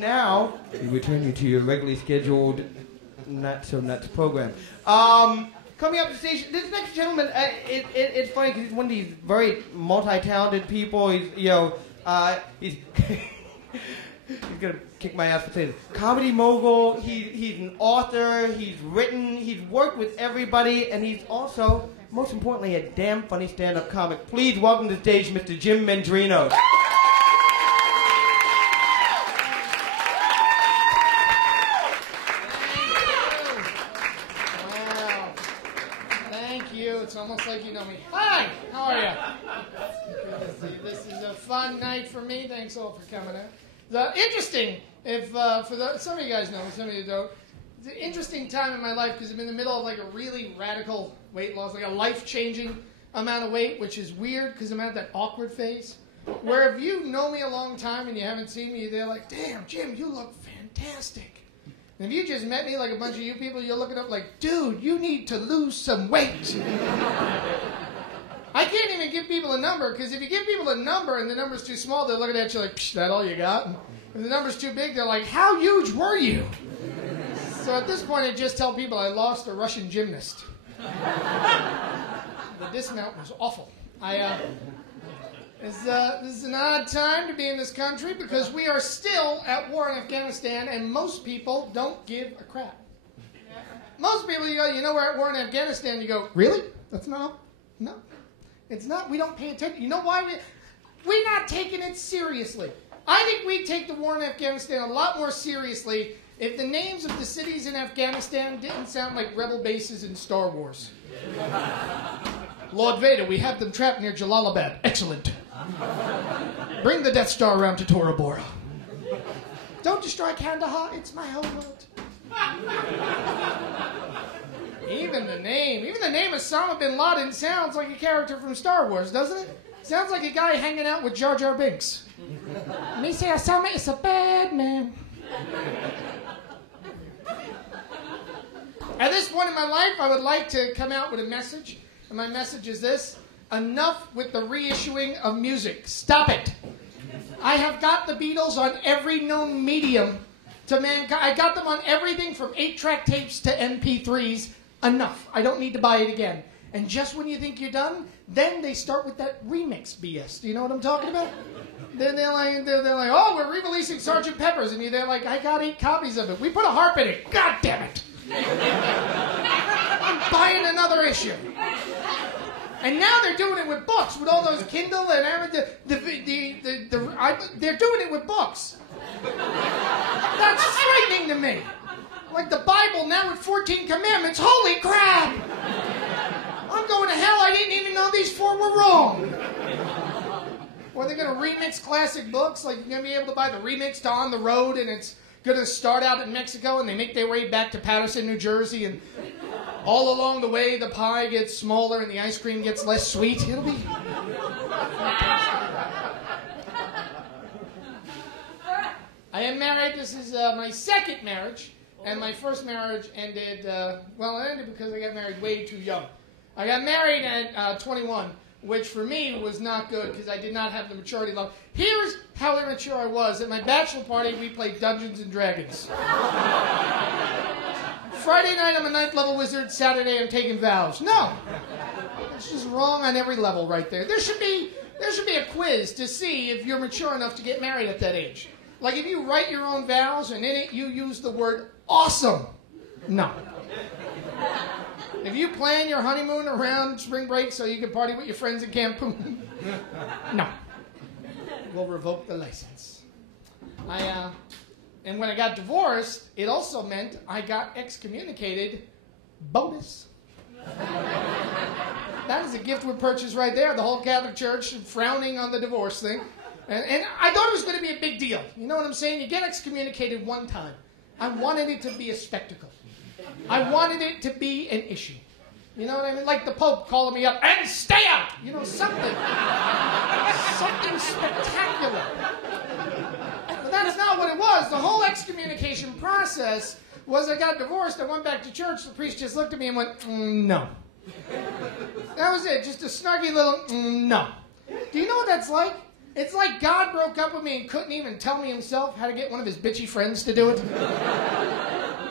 now, we return you to your regularly scheduled Not So Nuts program. Coming up to the station, this next gentleman, it's funny because he's one of these very multi-talented people. He's, he's gonna kick my ass for saying this. Comedy mogul, he's an author, he's written, he's worked with everybody, and he's also, most importantly, a damn funny stand-up comic. Please welcome to the stage Mr. Jim Mendrinos. It's almost like you know me. Hi, how are you? This is a fun night for me. Thanks all for coming out. Interesting, some of you guys know, some of you don't. It's an interesting time in my life because I'm in the middle of like a really radical weight loss, like a life-changing amount of weight, which is weird because I'm at that awkward phase. Where if you know me a long time and you haven't seen me, they're like, damn, Jim, you look fantastic. And if you just met me like a bunch of you people, you're looking up like, dude, you need to lose some weight. I can't even give people a number, because if you give people a number and the number's too small, they're looking at you like, psh, that all you got? And if the number's too big, they're like, how huge were you? So at this point, I just tell people I lost a Russian gymnast. The dismount was awful. This is an odd time to be in this country because we are still at war in Afghanistan and most people don't give a crap. Most people, you go, we're at war in Afghanistan, you go, really? That's no. It's not. We don't pay attention. You know why? We're not taking it seriously. I think we'd take the war in Afghanistan a lot more seriously if the names of the cities in Afghanistan didn't sound like rebel bases in Star Wars. Lord Vader, we have them trapped near Jalalabad. Excellent. Bring the Death Star around to Tora Bora. Don't destroy Kandahar, it's my home world. Even the name Osama bin Laden sounds like a character from Star Wars, doesn't it? Sounds like a guy hanging out with Jar Jar Binks. Me say Osama is a bad man. At this point in my life, I would like to come out with a message. And my message is this: enough with the reissuing of music. Stop it. I have got the Beatles on every known medium to mankind. I got them on everything from 8-track tapes to MP3s. Enough. I don't need to buy it again. And just when you think you're done, then they start with that remix BS. Do you know what I'm talking about? They're like, oh, we're re-releasing Sgt. Pepper's. And they're like, I got 8 copies of it. We put a harp in it. God damn it. I'm buying another issue. And now they're doing it with books, with all those Kindle and everything. They're doing it with books. That's frightening to me. Like the Bible now with 14 commandments. Holy crap! I'm going to hell. I didn't even know these 4 were wrong. Or they're going to remix classic books. Like you're going to be able to buy the remix to On the Road, and it's going to start out in Mexico, and they make their way back to Patterson, New Jersey, and all along the way, the pie gets smaller and the ice cream gets less sweet. It'll be... I am married. This is my second marriage. And my first marriage ended, it ended because I got married way too young. I got married at 21, which for me was not good because I did not have the maturity level. Here's how immature I was. At my bachelor party, we played Dungeons and Dragons. Friday night, I'm a 9th level wizard. Saturday, I'm taking vows. No. It's just wrong on every level right there. There should be a quiz to see if you're mature enough to get married at that age. Like if you write your own vows and in it you use the word awesome. No. If you plan your honeymoon around spring break so you can party with your friends in Cancun, no. We'll revoke the license. And when I got divorced, it also meant I got excommunicated. Bonus. That is a gift with purchase right there. The whole Catholic Church frowning on the divorce thing. And I thought it was going to be a big deal. You know what I'm saying? You get excommunicated one time. I wanted it to be a spectacle. I wanted it to be an issue. You know what I mean? Like the Pope calling me up, and stay out! You know, something. Something spectacular. But that's not what it was. The whole excommunication process was I got divorced, I went back to church, the priest just looked at me and went, no. That was it, just a snarky little, no. Do you know what that's like? It's like God broke up with me and couldn't even tell me himself how to get one of his bitchy friends to do it.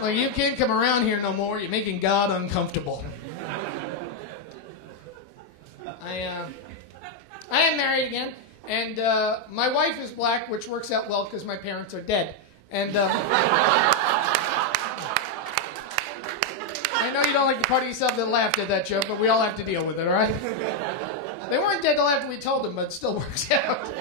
Like, you can't come around here no more. You're making God uncomfortable. I am married again, and my wife is black, which works out well because my parents are dead. And I know you don't like the part of yourself that laughed at that joke, but we all have to deal with it, all right? They weren't dead till after we told them, but it still works out.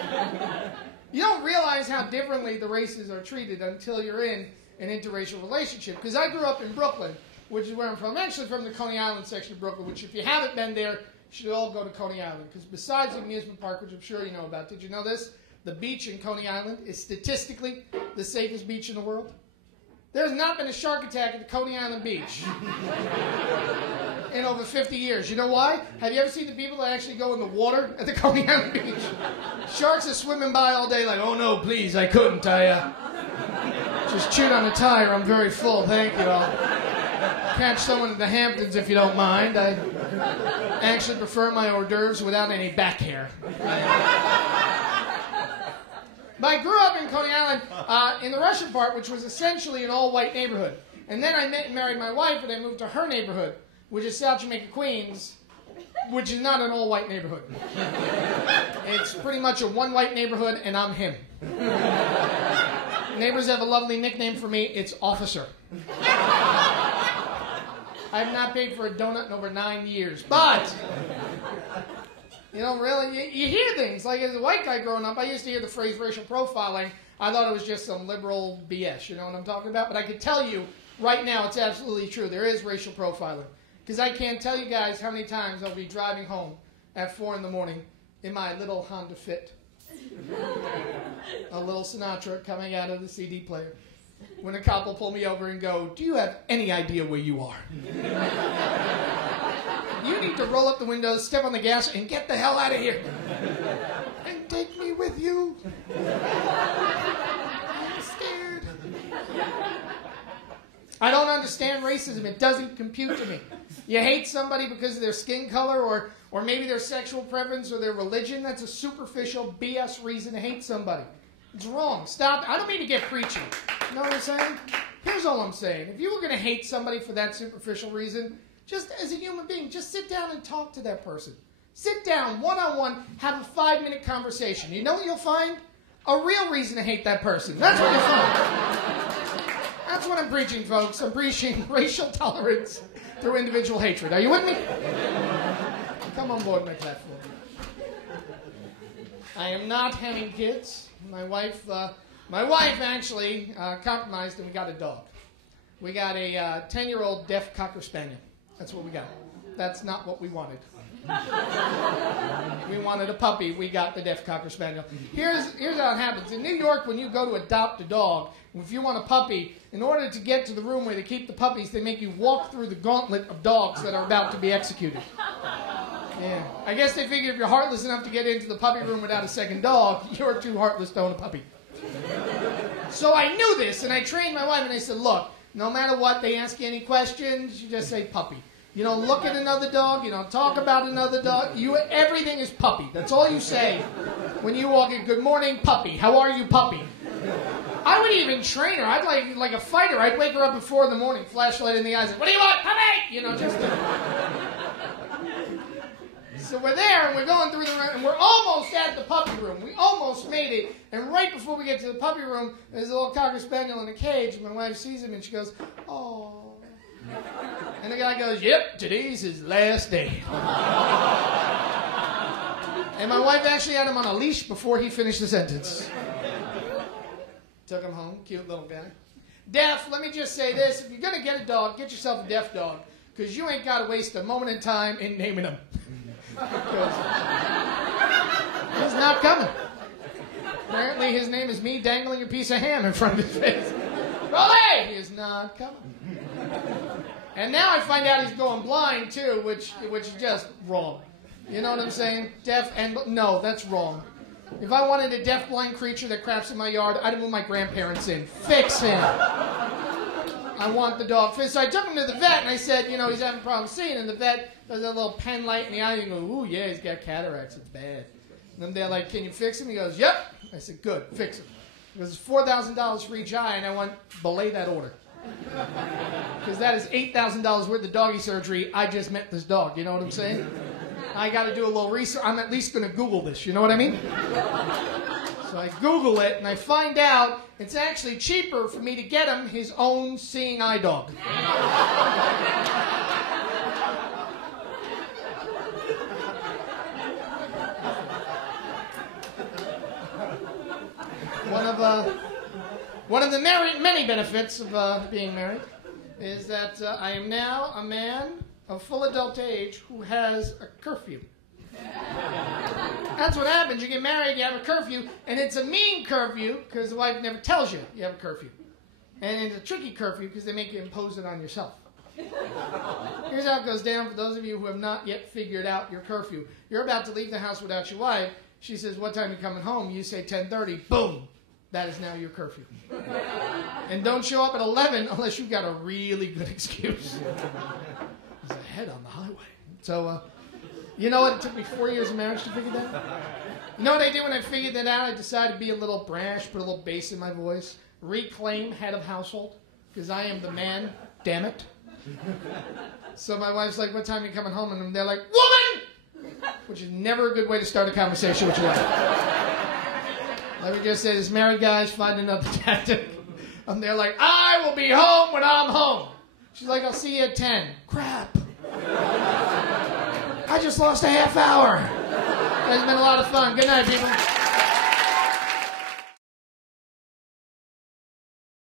You don't realize how differently the races are treated until you're in an interracial relationship. Because I grew up in Brooklyn, which is where I'm from. I'm actually from the Coney Island section of Brooklyn, which if you haven't been there, you should all go to Coney Island. Because besides the amusement park, which I'm sure you know about, did you know this? The beach in Coney Island is statistically the safest beach in the world. There's not been a shark attack at the Coney Island beach in over 50 years. You know why? Have you ever seen the people that actually go in the water at the Coney Island beach? Sharks are swimming by all day like, oh no, please, I couldn't. I just chewed on a tire. I'm very full. Thank you. I'll catch someone in the Hamptons if you don't mind. I actually prefer my hors d'oeuvres without any back hair. But I grew up in Coney Island in the Russian part, which was essentially an all-white neighborhood. And then I met and married my wife, and I moved to her neighborhood, which is South Jamaica, Queens, which is not an all-white neighborhood. It's pretty much a one-white neighborhood, and I'm him. Neighbors have a lovely nickname for me. It's Officer. I have not paid for a donut in over 9 years. But, you know, really, you hear things. Like, as a white guy growing up, I used to hear the phrase racial profiling. I thought it was just some liberal BS. You know what I'm talking about? But I can tell you right now it's absolutely true. There is racial profiling. Because I can't tell you guys how many times I'll be driving home at 4 in the morning in my little Honda Fit. A little Sinatra coming out of the CD player. When a cop will pull me over and go, do you have any idea where you are? You need to roll up the windows, step on the gas, and get the hell out of here. And take me with you. I'm scared. I don't understand racism. It doesn't compute to me. You hate somebody because of their skin color or maybe their sexual preference or their religion. That's a superficial BS reason to hate somebody. It's wrong. Stop. I don't mean to get preachy. You know what I'm saying? Here's all I'm saying. If you were going to hate somebody for that superficial reason, just as a human being, just sit down and talk to that person. Sit down, one-on-one, have a 5-minute conversation. You know what you'll find? A real reason to hate that person. That's what you'll find. That's what I'm preaching, folks. I'm preaching racial tolerance through individual hatred. Are you with me? Come on board my platform. I am not having kids. My wife actually compromised and we got a dog. We got a 10-year-old deaf Cocker Spaniel. That's what we got. That's not what we wanted. We wanted a puppy. We got the deaf Cocker Spaniel. Here's how it happens. In New York, when you go to adopt a dog, if you want a puppy, in order to get to the room where they keep the puppies, they make you walk through the gauntlet of dogs that are about to be executed. Yeah. I guess they figure if you're heartless enough to get into the puppy room without a second dog, you're too heartless to own a puppy. So I knew this, and I trained my wife, and I said, look, no matter what, they ask you any questions, you just say puppy. You don't look at another dog. You don't talk about another dog. Everything is puppy. That's all you say when you walk in. Good morning, puppy. How are you, puppy? I would even train her. I'd like a fighter. I'd wake her up at 4 in the morning, flashlight in the eyes. Like, what do you want, puppy? You know, just. So we're there, and we're going through the room, and we're almost at the puppy room. We almost made it, and right before we get to the puppy room, there's a little Cocker Spaniel in a cage, and my wife sees him, and she goes, oh. And the guy goes, yep, today's his last day. And my wife actually had him on a leash before he finished the sentence. Took him home, cute little guy. Deaf, let me just say this. If you're going to get a dog, get yourself a deaf dog, because you ain't got to waste a moment in time in naming him. Because he's not coming. Apparently his name is me dangling a piece of ham in front of his face. Rolly! He is not coming. And now I find out he's going blind too, which is just wrong. You know what I'm saying? Deaf and... No, that's wrong. If I wanted a deaf-blind creature that craps in my yard, I'd move my grandparents in. Fix him. I want the dog fixed. So I took him to the vet, and I said, you know, he's having problems seeing. And the vet does a little pen light in the eye, and you go, ooh, yeah, he's got cataracts. It's bad. And they're like, can you fix him? He goes, yep. I said, good, fix him. He goes, it's $4,000 for each eye, and I want, belay that order. Because that is $8,000 worth of doggy surgery. I just met this dog, you know what I'm saying? I got to do a little research. I'm at least going to Google this, you know what I mean? So I Google it, and I find out it's actually cheaper for me to get him his own seeing eye dog. One of the many benefits of being married is that I am now a man of full adult age who has a curfew. That's what happens. You get married, you have a curfew, and it's a mean curfew because the wife never tells you you have a curfew. And it's a tricky curfew because they make you impose it on yourself. Here's how it goes down for those of you who have not yet figured out your curfew. You're about to leave the house without your wife. She says, what time are you coming home? You say 10:30. Boom. That is now your curfew. And don't show up at 11 unless you've got a really good excuse. There's a head on the highway. So, you know what? It took me 4 years of marriage to figure that out. You know what I did when I figured that out? I decided to be a little brash, put a little bass in my voice, reclaim head of household, because I am the man, damn it. So my wife's like, what time are you coming home? And they're like, woman! Which is never a good way to start a conversation with your wife. Let me just say this, married guys, find another tactic. And they're like, I will be home when I'm home. She's like, I'll see you at 10. Crap. I just lost a half hour. It's been a lot of fun. Good night, people.